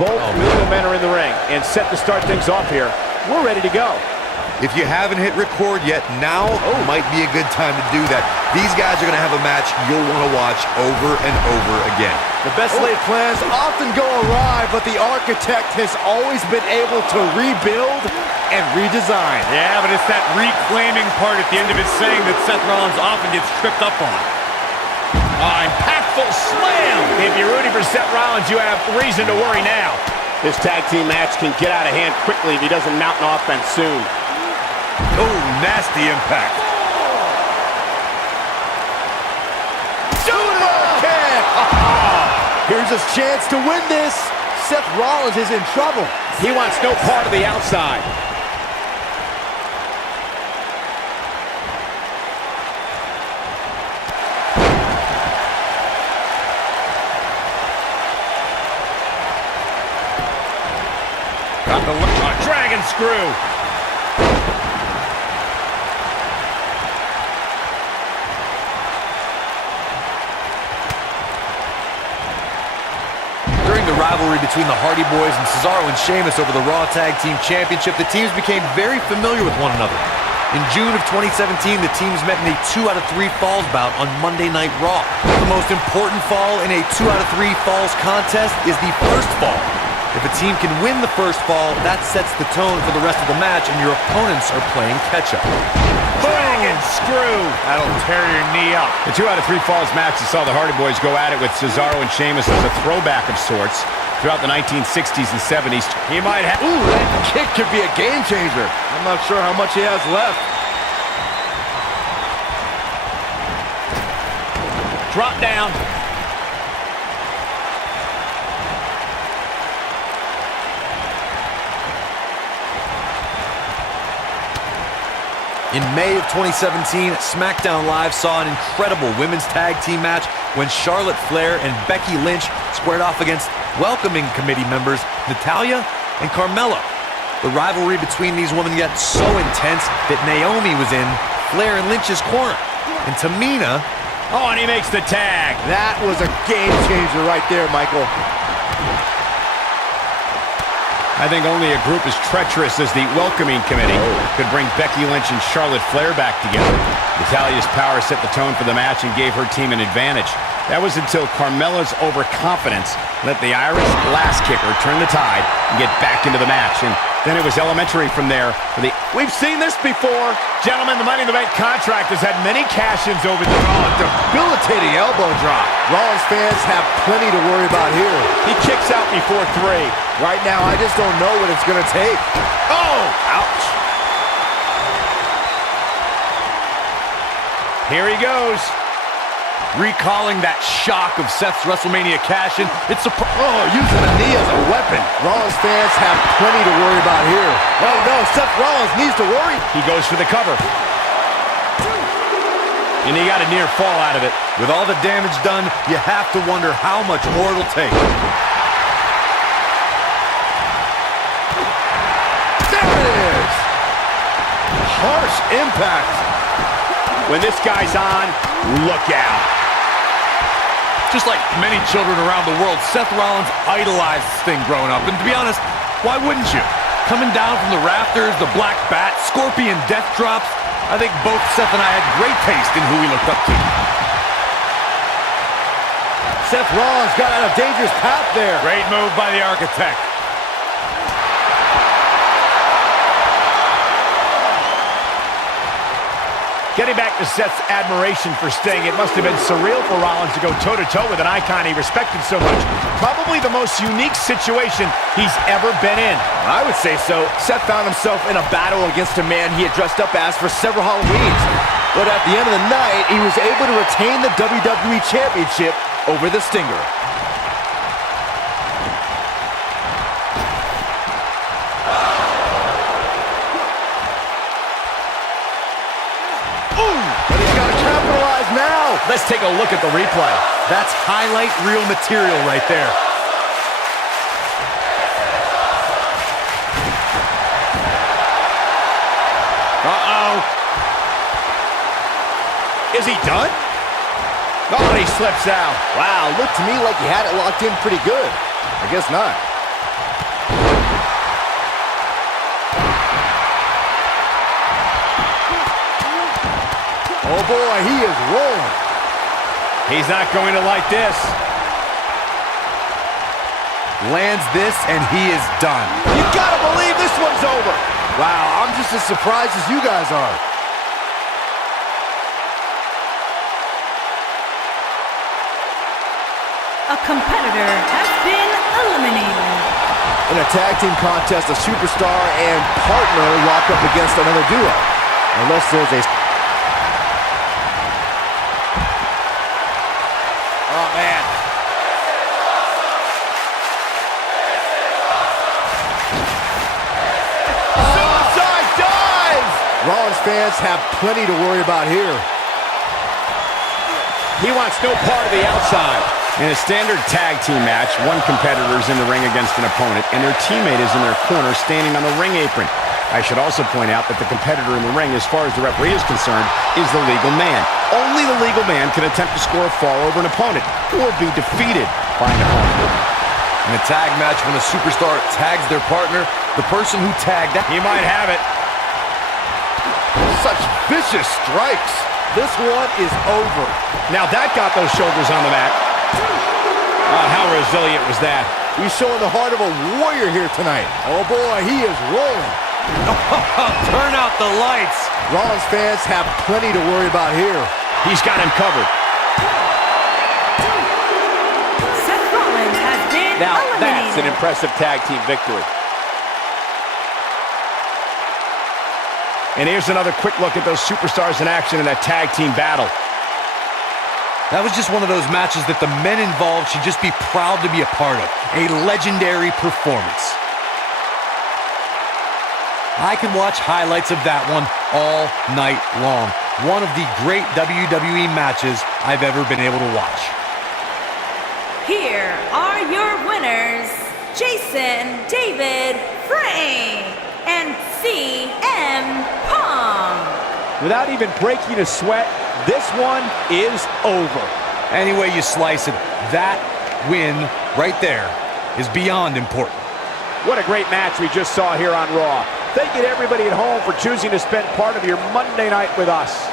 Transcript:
Both movement men are in the ring, and set to start things off here. We're ready to go. If you haven't hit record yet, now might be a good time to do that. These guys are going to have a match you'll want to watch over and over again. The best laid plans often go awry, but the architect has always been able to rebuild and redesign. Yeah, but it's that reclaiming part at the end of his saying that Seth Rollins often gets tripped up on. Impactful slam! If you're rooting for Seth Rollins, you have reason to worry now. This tag team match can get out of hand quickly if he doesn't mount an offense soon. Oh, nasty impact. Super kick! Here's his chance to win this. Seth Rollins is in trouble. He wants no part of the outside. Got the dragon screw. During the rivalry between the Hardy Boys and Cesaro and Sheamus over the Raw Tag Team Championship, the teams became very familiar with one another. In June of 2017, the teams met in a 2 out of 3 falls bout on Monday Night Raw. The most important fall in a 2 out of 3 falls contest is the first fall. If a team can win the first fall, that sets the tone for the rest of the match, and your opponents are playing catch-up. Dragon screw. That'll tear your knee up. The 2 out of 3 falls match that saw the Hardy Boys go at it with Cesaro and Sheamus as a throwback of sorts throughout the 1960s and 70s. He might have... Ooh, that kick could be a game changer. I'm not sure how much he has left. Drop down. In May of 2017, SmackDown Live saw an incredible women's tag team match when Charlotte Flair and Becky Lynch squared off against welcoming committee members Natalya and Carmella. The rivalry between these women got so intense that Naomi was in Flair and Lynch's corner. And Tamina... Oh, and he makes the tag. That was a game changer right there, Michael. I think only a group as treacherous as the welcoming committee could bring Becky Lynch and Charlotte Flair back together. Natalya's power set the tone for the match and gave her team an advantage. That was until Carmella's overconfidence let the Irish glass kicker turn the tide and get back into the match. And then it was elementary from there. We've seen this before. Gentlemen, the Money in the Bank contract has had many cash-ins over the Debilitating elbow drop. Rollins fans have plenty to worry about here. He kicks out before 3. Right now, I just don't know what it's going to take. Oh! Ouch. Here he goes. Recalling that shock of Seth's WrestleMania cash-in, it's using the knee as a weapon. Rollins fans have plenty to worry about here. Oh no, Seth Rollins needs to worry. He goes for the cover. And he got a near fall out of it. With all the damage done, you have to wonder how much more it'll take. There it is! Harsh impact. When this guy's on, look out. Just like many children around the world, Seth Rollins idolized this thing growing up. And to be honest, why wouldn't you? Coming down from the rafters, the black bat, scorpion death drops, I think both Seth and I had great taste in who we looked up to. Seth Rollins got on a dangerous path there. Great move by the architect. Getting back to Seth's admiration for Sting, it must have been surreal for Rollins to go toe-to-toe with an icon he respected so much. Probably the most unique situation he's ever been in. I would say so. Seth found himself in a battle against a man he had dressed up as for several Halloweens. But at the end of the night, he was able to retain the WWE Championship over the Stinger. But he's got to capitalize now. Let's take a look at the replay. That's highlight reel material right there. Uh-oh. Is he done? Oh, he slips out. Wow, looked to me like he had it locked in pretty good. I guess not. Oh boy, he is rolling. He's not going to like this. Lands this, and he is done. You gotta believe this one's over. Wow, I'm just as surprised as you guys are. A competitor has been eliminated. In a tag team contest, a superstar and partner lock up against another duo. Unless there's a... Oh, man. Suicide dive! Rollins fans have plenty to worry about here. He wants no part of the outside. In a standard tag team match, one competitor is in the ring against an opponent, and their teammate is in their corner standing on the ring apron. I should also point out that the competitor in the ring, as far as the referee is concerned, is the legal man. Only the legal man can attempt to score a fall over an opponent or be defeated by an opponent. In a tag match, when a superstar tags their partner, the person who tagged that... He might have it. Such vicious strikes. This one is over. Now that got those shoulders on the mat. How resilient was that? He's showing the heart of a warrior here tonight. Oh boy, he is rolling. Turn out the lights. Rollins fans have plenty to worry about here. He's got him covered. Seth Rollins has been Now eliminated. that's an impressive tag team victory. And here's another quick look at those superstars in action in that tag team battle. That was just one of those matches that the men involved should just be proud to be a part of. A legendary performance. I can watch highlights of that one all night long. One of the great WWE matches I've ever been able to watch. Here are your winners, Jason David Frank and CM Punk. Without even breaking a sweat, this one is over. Any way you slice it, that win right there is beyond important. What a great match we just saw here on Raw. Thank you to everybody at home for choosing to spend part of your Monday night with us.